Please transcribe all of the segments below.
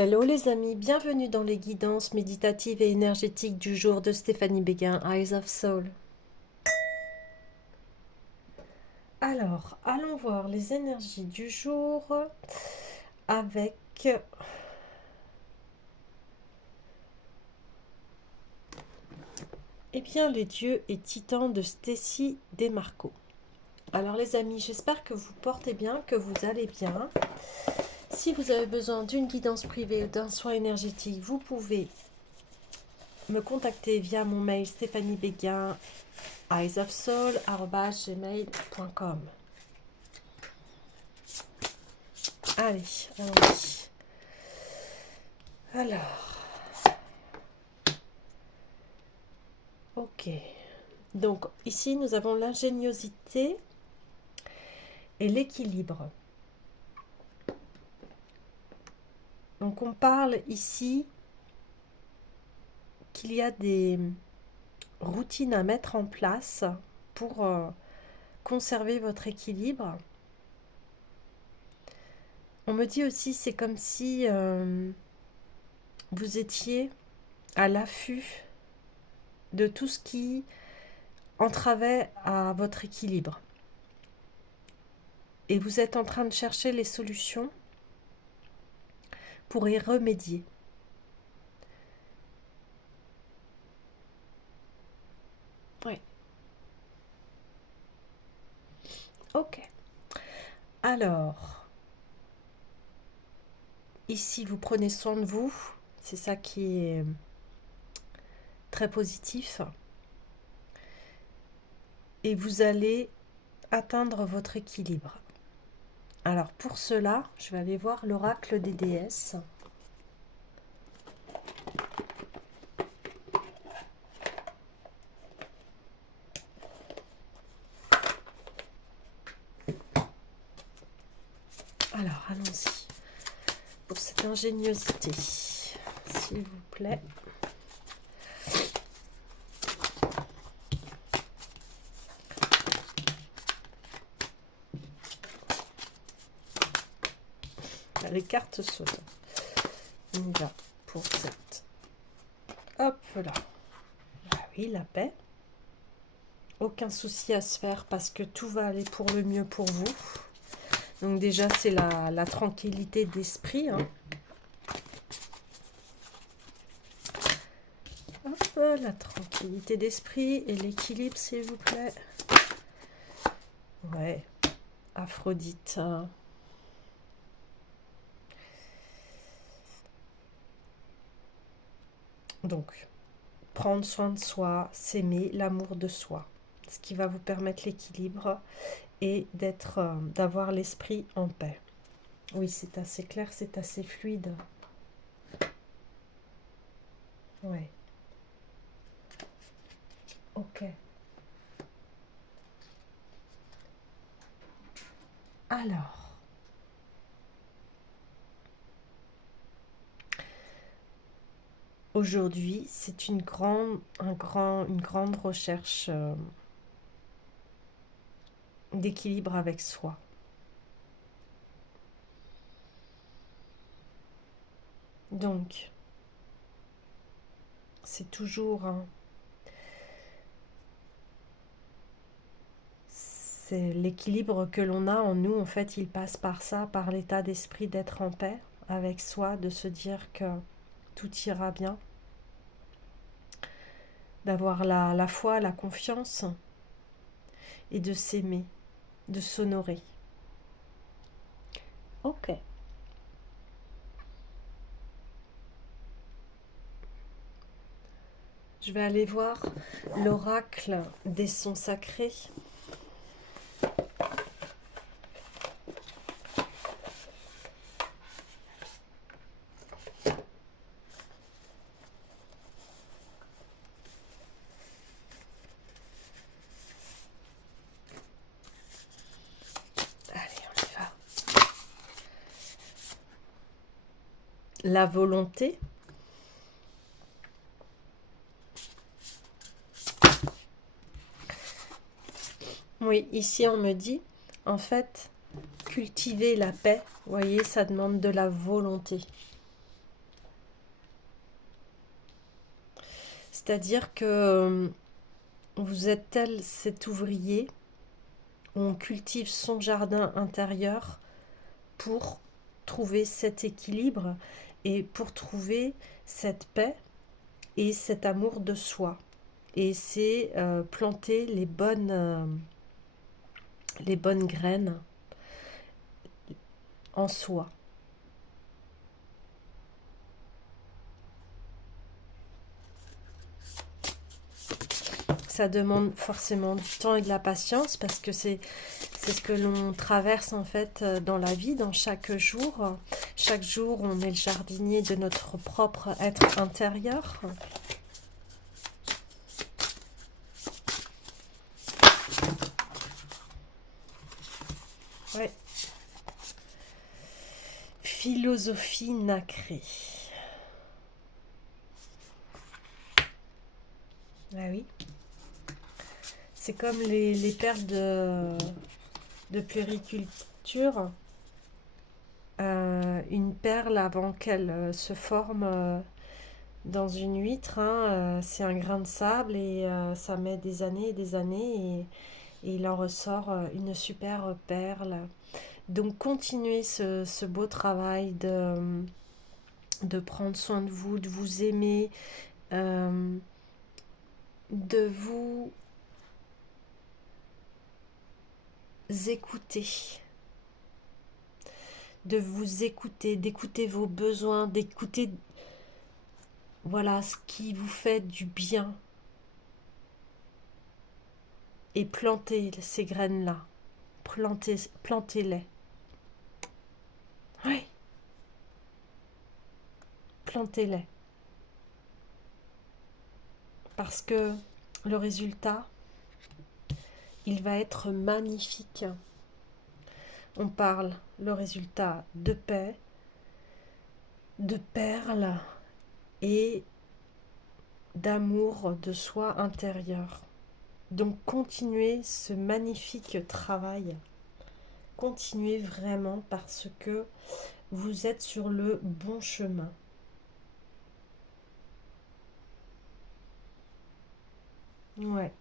Hello les amis, bienvenue dans les guidances méditatives et énergétiques du jour de Stéphanie Béguin, Eyes of Soul. Alors, allons voir les énergies du jour avec les dieux et titans de Stacy Demarco. Alors les amis, j'espère que vous portez bien, que vous allez bien. Si vous avez besoin d'une guidance privée ou d'un soin énergétique, vous pouvez me contacter via mon mail stéphaniebeguin eyesofsoul@gmail.com. Allez, allons-y. Alors, ok. Donc ici, nous avons l'ingéniosité et l'équilibre. Donc on parle ici qu'il y a des routines à mettre en place pour conserver votre équilibre. On me dit aussi, c'est comme si vous étiez à l'affût de tout ce qui entravait à votre équilibre. Et vous êtes en train de chercher les solutions pour y remédier. Oui. Ok. Alors, ici, vous prenez soin de vous. C'est ça qui est très positif. Et vous allez atteindre votre équilibre. Alors, pour cela, je vais aller voir l'oracle des déesses. Alors, allons-y. Pour cette ingéniosité, s'il vous plaît. Les cartes sautent. On y va pour cette. Hop là. Ah oui, la paix. Aucun souci à se faire parce que tout va aller pour le mieux pour vous. Donc déjà, c'est la tranquillité d'esprit. Hein. Hop, la tranquillité d'esprit et l'équilibre, s'il vous plaît. Ouais, Aphrodite. Donc, prendre soin de soi, s'aimer, l'amour de soi. Ce qui va vous permettre l'équilibre et d'avoir l'esprit en paix. Oui, c'est assez clair, c'est assez fluide. Ouais. Ok. Alors, aujourd'hui, c'est une grande recherche d'équilibre avec soi. Donc, c'est toujours c'est l'équilibre que l'on a en nous. En fait, il passe par ça, par l'état d'esprit d'être en paix avec soi, de se dire que tout ira bien, d'avoir la foi, la confiance et de s'aimer, de s'honorer. Ok. Je vais aller voir l'oracle des sons sacrés. Allez, on y va. La volonté. Oui, ici on me dit, en fait, cultiver la paix, vous voyez, ça demande de la volonté. C'est-à-dire que vous êtes tel cet ouvrier où on cultive son jardin intérieur pour trouver cet équilibre et pour trouver cette paix et cet amour de soi. Et c'est planter les bonnes graines en soi. Ça demande forcément du temps et de la patience parce que c'est ce que l'on traverse en fait dans la vie, dans chaque jour. Chaque jour, on est le jardinier de notre propre être intérieur. Ouais. Philosophie nacrée. Ah oui. C'est comme les perles de puériculture. Une perle, avant qu'elle se forme dans une huître, hein, c'est un grain de sable et ça met des années et des années et il en ressort une super perle. Donc continuez ce beau travail de prendre soin de vous aimer, de vous écouter, d'écouter vos besoins, d'écouter voilà ce qui vous fait du bien et plantez ces graines-là, plantez-les. Oui, plantez-les. Parce que le résultat, il va être magnifique. On parle le résultat de paix, de perles et d'amour de soi intérieur. Donc continuez ce magnifique travail. Continuez vraiment parce que vous êtes sur le bon chemin. Ouais.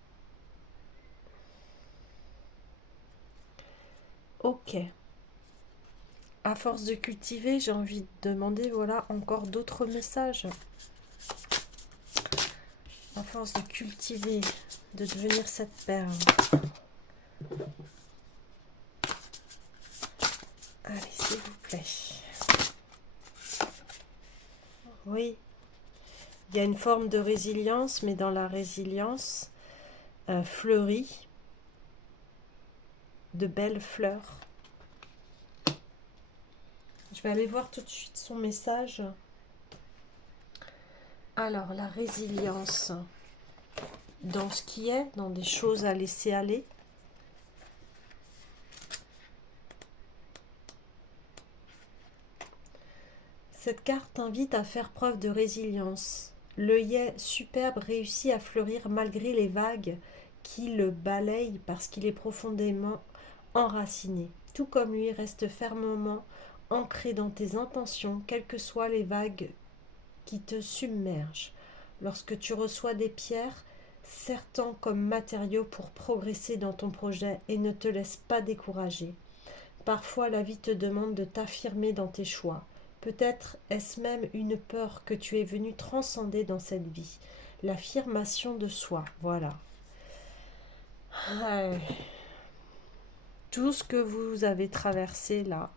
Ok. À force de cultiver, j'ai envie de demander, voilà, encore d'autres messages. À force de cultiver, de devenir cette perle. Allez, s'il vous plaît. Oui, il y a une forme de résilience, mais dans la résilience fleurit de belles fleurs. Je vais aller voir tout de suite son message. Alors, la résilience dans ce qui est, dans des choses à laisser aller. Cette carte invite à faire preuve de résilience. L'œillet superbe réussit à fleurir malgré les vagues qui le balayent parce qu'il est profondément enraciné. Tout comme lui, reste fermement ancré dans tes intentions, quelles que soient les vagues qui te submergent. Lorsque tu reçois des pierres, sertant comme matériau pour progresser dans ton projet et ne te laisse pas décourager. Parfois, la vie te demande de t'affirmer dans tes choix. Peut-être est-ce même une peur que tu es venu transcender dans cette vie. L'affirmation de soi, voilà. Tout ce que vous avez traversé là,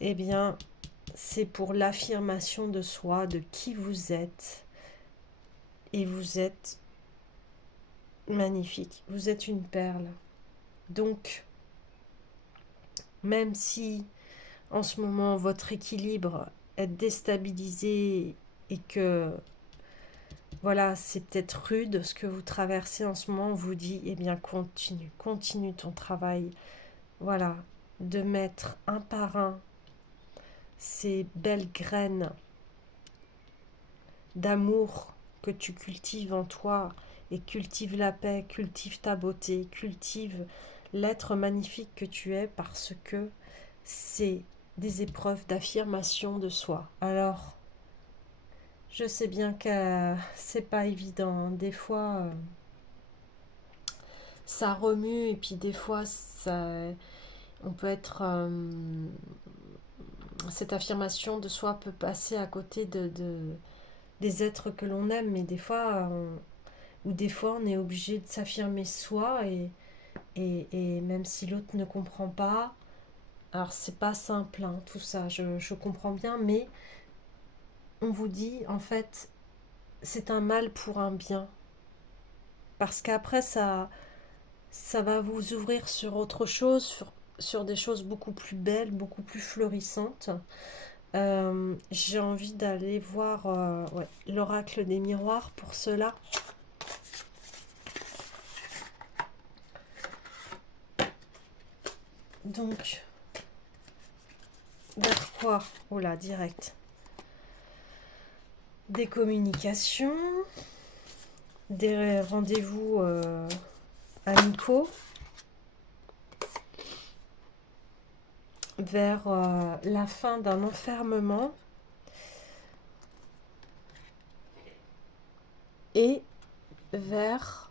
eh bien, c'est pour l'affirmation de soi, de qui vous êtes. Et vous êtes magnifique, vous êtes une perle. Donc, même si en ce moment votre équilibre est déstabilisé et que voilà, c'est peut-être rude ce que vous traversez en ce moment, on vous dit, eh bien continue ton travail, voilà, de mettre un par un ces belles graines d'amour que tu cultives en toi et cultive la paix, cultive ta beauté, cultive l'être magnifique que tu es parce que c'est des épreuves d'affirmation de soi. Alors, Je sais bien que c'est pas évident. Des fois, ça remue et puis des fois, on peut être... cette affirmation de soi peut passer à côté des êtres que l'on aime, mais des fois, ou des fois, on est obligé de s'affirmer soi et même si l'autre ne comprend pas, alors c'est pas simple, hein, tout ça, je comprends bien, mais on vous dit, en fait, c'est un mal pour un bien. Parce qu'après, ça va vous ouvrir sur autre chose, sur des choses beaucoup plus belles, beaucoup plus florissantes. J'ai envie d'aller voir ouais, l'oracle des miroirs pour cela. Donc, vers quoi? Oh là, direct. Des communications, des rendez-vous amicaux, vers la fin d'un enfermement et vers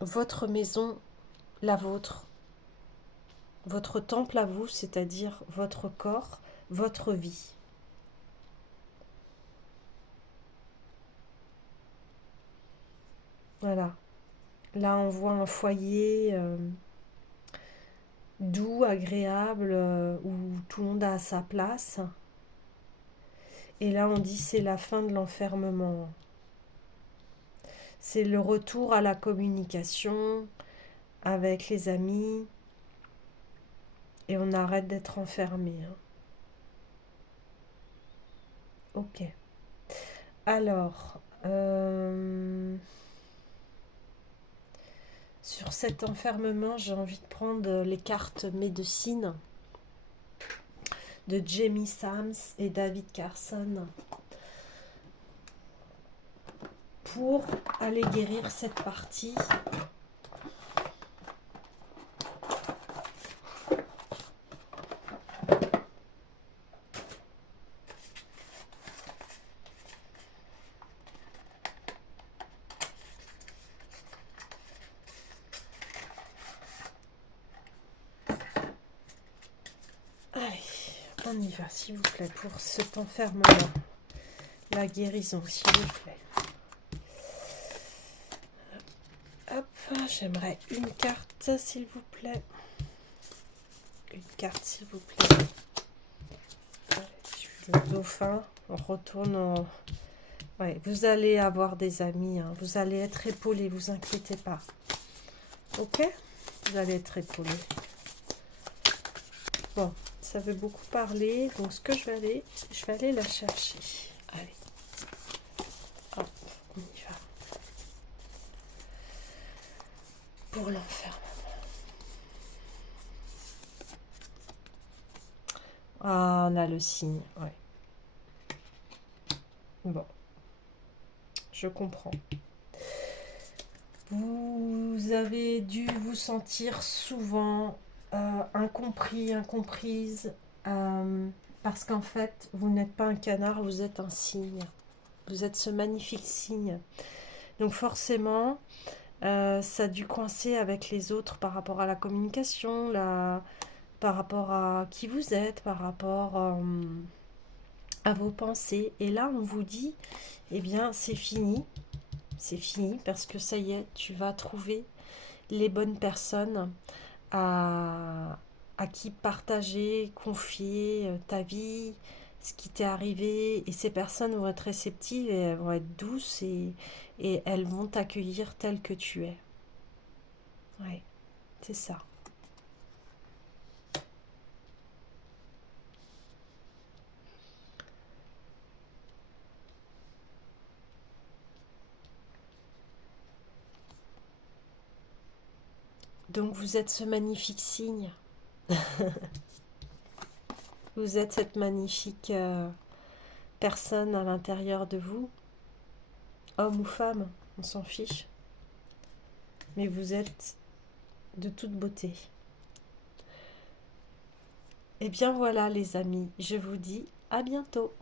votre maison, la vôtre, votre temple à vous, c'est-à-dire votre corps, votre vie. Voilà. Là, on voit un foyer doux, agréable, où tout le monde a sa place. Et là, on dit c'est la fin de l'enfermement. C'est le retour à la communication avec les amis. Et on arrête d'être enfermé. Hein. Ok. Alors, sur cet enfermement, j'ai envie de prendre les cartes médecine de Jamie Sams et David Carson pour aller guérir cette partie. Allez, on y va, s'il vous plaît, pour cet enfermement. La guérison, s'il vous plaît. Hop, j'aimerais une carte, s'il vous plaît. Une carte, s'il vous plaît. Allez, le dauphin, on retourne en... Ouais, vous allez avoir des amis, hein. Vous allez être épaulés, vous inquiétez pas. Ok? Vous allez être épaulés. Bon, ça veut beaucoup parler, donc ce que je vais aller la chercher. Allez. Hop, on y va. Pour l'enfermement. Ah, on a le signe, ouais. Bon. Je comprends. Vous avez dû vous sentir souvent incompris, incomprise, parce qu'en fait, vous n'êtes pas un canard, vous êtes un cygne. Vous êtes ce magnifique cygne. Donc forcément, ça a dû coincer avec les autres par rapport à la communication, par rapport à qui vous êtes, par rapport à vos pensées. Et là, on vous dit, eh bien, c'est fini. C'est fini parce que ça y est, tu vas trouver les bonnes personnes à qui partager, confier ta vie, ce qui t'est arrivé. Et ces personnes vont être réceptives et elles vont être douces et elles vont t'accueillir tel que tu es. Ouais, c'est ça. Donc vous êtes ce magnifique signe. Vous êtes cette magnifique personne à l'intérieur de vous. Homme ou femme, on s'en fiche. Mais vous êtes de toute beauté. Et bien voilà les amis, je vous dis à bientôt.